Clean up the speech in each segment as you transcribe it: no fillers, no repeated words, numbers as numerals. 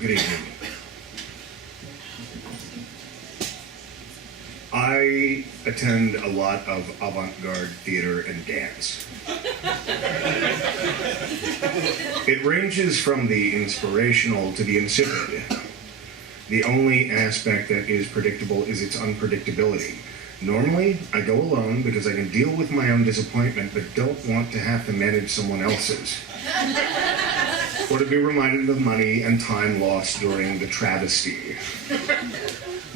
Good evening. I attend a lot of avant-garde theater and dance. It ranges from the inspirational to the insipid. The only aspect that is predictable is its unpredictability. Normally, I go alone because I can deal with my own disappointment, but don't want to have to manage someone else's. Or to be reminded of money and time lost during the travesty.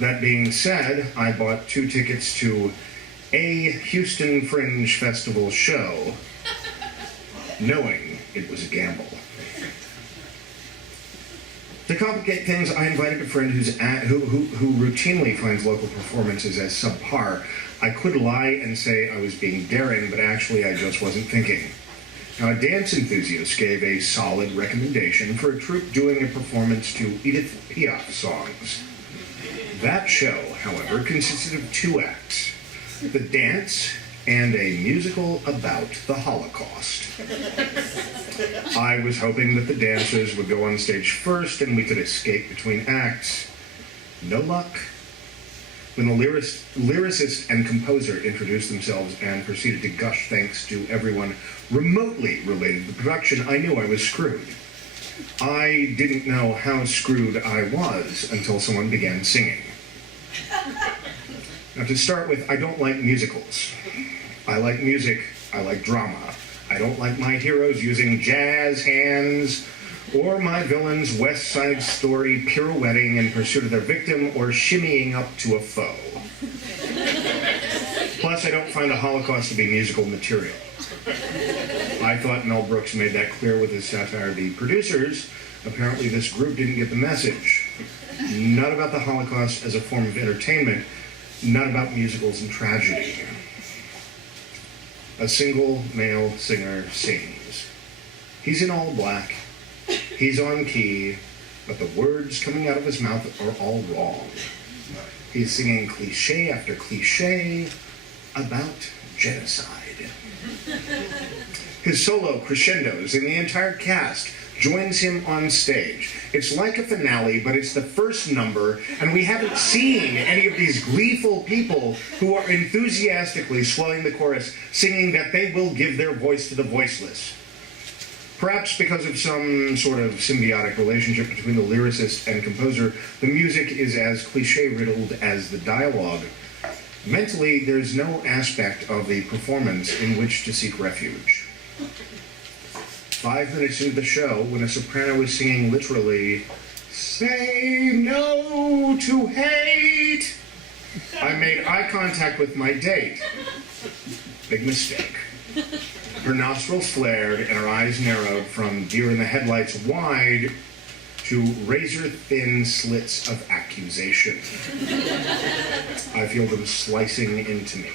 That being said, I bought 2 tickets to a Houston Fringe Festival show, knowing it was a gamble. To complicate things, I invited a friend who routinely finds local performances as subpar. I could lie and say I was being daring, but actually I just wasn't thinking. Now, a dance enthusiast gave a solid recommendation for a troupe doing a performance to Edith Piaf songs. That show, however, consisted of 2 acts, the dance and a musical about the Holocaust. I was hoping that the dancers would go on stage first and we could escape between acts. No luck. When the lyricist and composer introduced themselves and proceeded to gush thanks to everyone remotely related to the production, I knew I was screwed. I didn't know how screwed I was until someone began singing. Now, to start with, I don't like musicals. I like music. I like drama. I don't like my heroes using jazz hands or my villains' West Side Story pirouetting in pursuit of their victim or shimmying up to a foe. Plus, I don't find the Holocaust to be musical material. I thought Mel Brooks made that clear with his satire of the producers. Apparently, this group didn't get the message. Not about the Holocaust as a form of entertainment, not about musicals and tragedy. A single male singer sings. He's in all black, he's on key, but the words coming out of his mouth are all wrong. He's singing cliche after cliche about genocide. His solo crescendos and the entire cast joins him on stage. It's like a finale, but it's the first number, and we haven't seen any of these gleeful people who are enthusiastically swelling the chorus, singing that they will give their voice to the voiceless. Perhaps because of some sort of symbiotic relationship between the lyricist and composer, the music is as cliche-riddled as the dialogue. Mentally, there's no aspect of the performance in which to seek refuge. 5 minutes into the show, when a soprano is singing literally, "Say no to hate," I made eye contact with my date. Big mistake. Her nostrils flared and her eyes narrowed from deer in the headlights wide to razor-thin slits of accusation. I feel them slicing into me.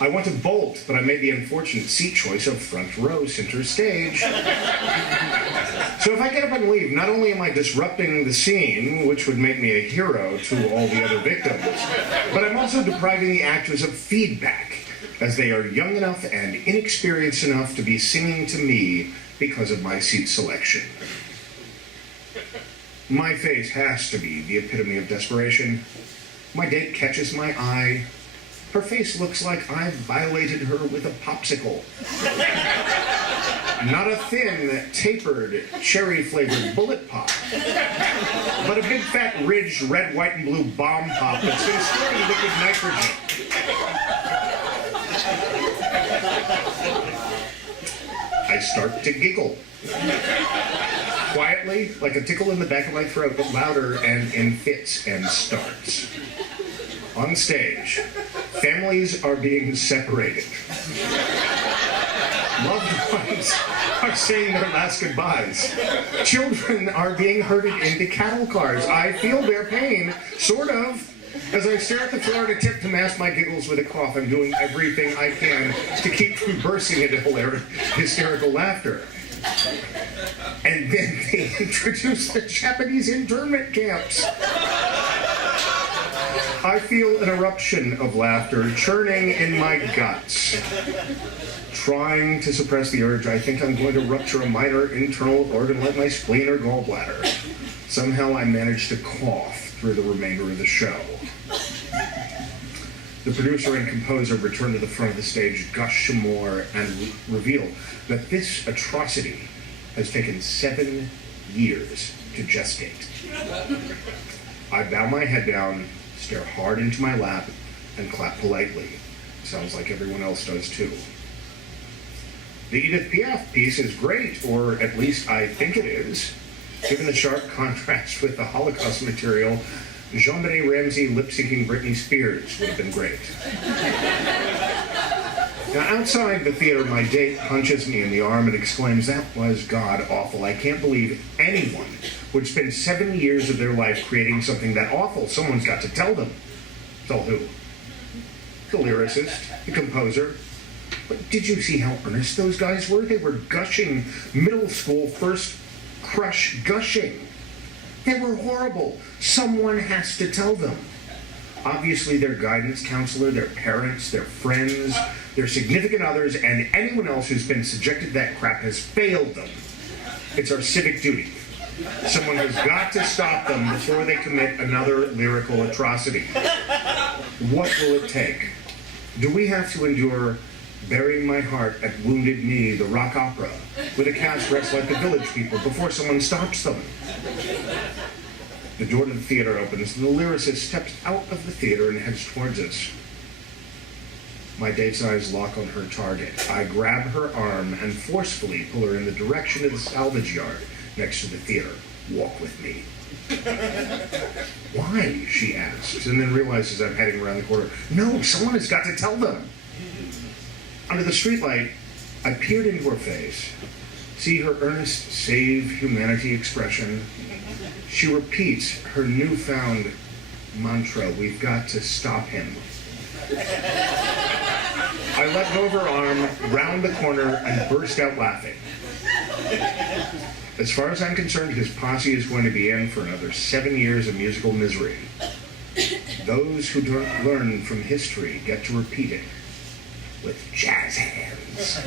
I want to bolt, but I made the unfortunate seat choice of front row center stage. So if I get up and leave, not only am I disrupting the scene, which would make me a hero to all the other victims, but I'm also depriving the actors of feedback, as they are young enough and inexperienced enough to be singing to me because of my seat selection. My face has to be the epitome of desperation. My date catches my eye. Her face looks like I've violated her with a popsicle. Not a thin, tapered, cherry-flavored bullet pop, but a big, fat, ridged red, white, and blue bomb pop that's been stored in liquid nitrogen. I start to giggle. Quietly, like a tickle in the back of my throat, but louder and in fits and starts. On stage, families are being separated. Loved ones are saying their last goodbyes. Children are being herded into cattle cars. I feel their pain, sort of. As I stare at the floor and attempt to mask my giggles with a cough, I'm doing everything I can to keep from bursting into hysterical laughter. And then they introduce the Japanese internment camps. I feel an eruption of laughter churning in my guts. Trying to suppress the urge, I think I'm going to rupture a minor internal organ like my spleen or gallbladder. Somehow I managed to cough through the remainder of the show. The producer and composer return to the front of the stage, gush some more, and reveal that this atrocity has taken 7 years to gestate. I bow my head down, stare hard into my lap, and clap politely. Sounds like everyone else does too. The Edith Piaf piece is great, or at least I think it is. Given the sharp contrast with the Holocaust material, Jean-Benet Ramsey lip-syncing Britney Spears would have been great. Now, outside the theater, my date punches me in the arm and exclaims, "That was god-awful. I can't believe anyone would spend 7 years of their life creating something that awful. Someone's got to tell them." Tell who? The lyricist, the composer. But did you see how earnest those guys were? They were gushing, middle school first crush gushing. They were horrible. Someone has to tell them. Obviously, their guidance counselor, their parents, their friends, their significant others, and anyone else who's been subjected to that crap has failed them. It's our civic duty. Someone has got to stop them before they commit another lyrical atrocity. What will it take? Do we have to endure Burying My Heart at Wounded Knee, the rock opera, with a cast dressed like the Village People before someone stops them? The door to the theater opens, and the lyricist steps out of the theater and heads towards us. My date's eyes lock on her target. I grab her arm and forcefully pull her in the direction of the salvage yard next to the theater. "Walk with me." "Why?" she asks, and then realizes I'm heading around the corner. "No, someone has got to tell them." Under the streetlight, I peered into her face, see her earnest save humanity expression. She repeats her newfound mantra, "We've got to stop him." I let go of her arm, round the corner, and burst out laughing. As far as I'm concerned, his posse is going to be in for another 7 years of musical misery. Those who don't learn from history get to repeat it with jazz hands.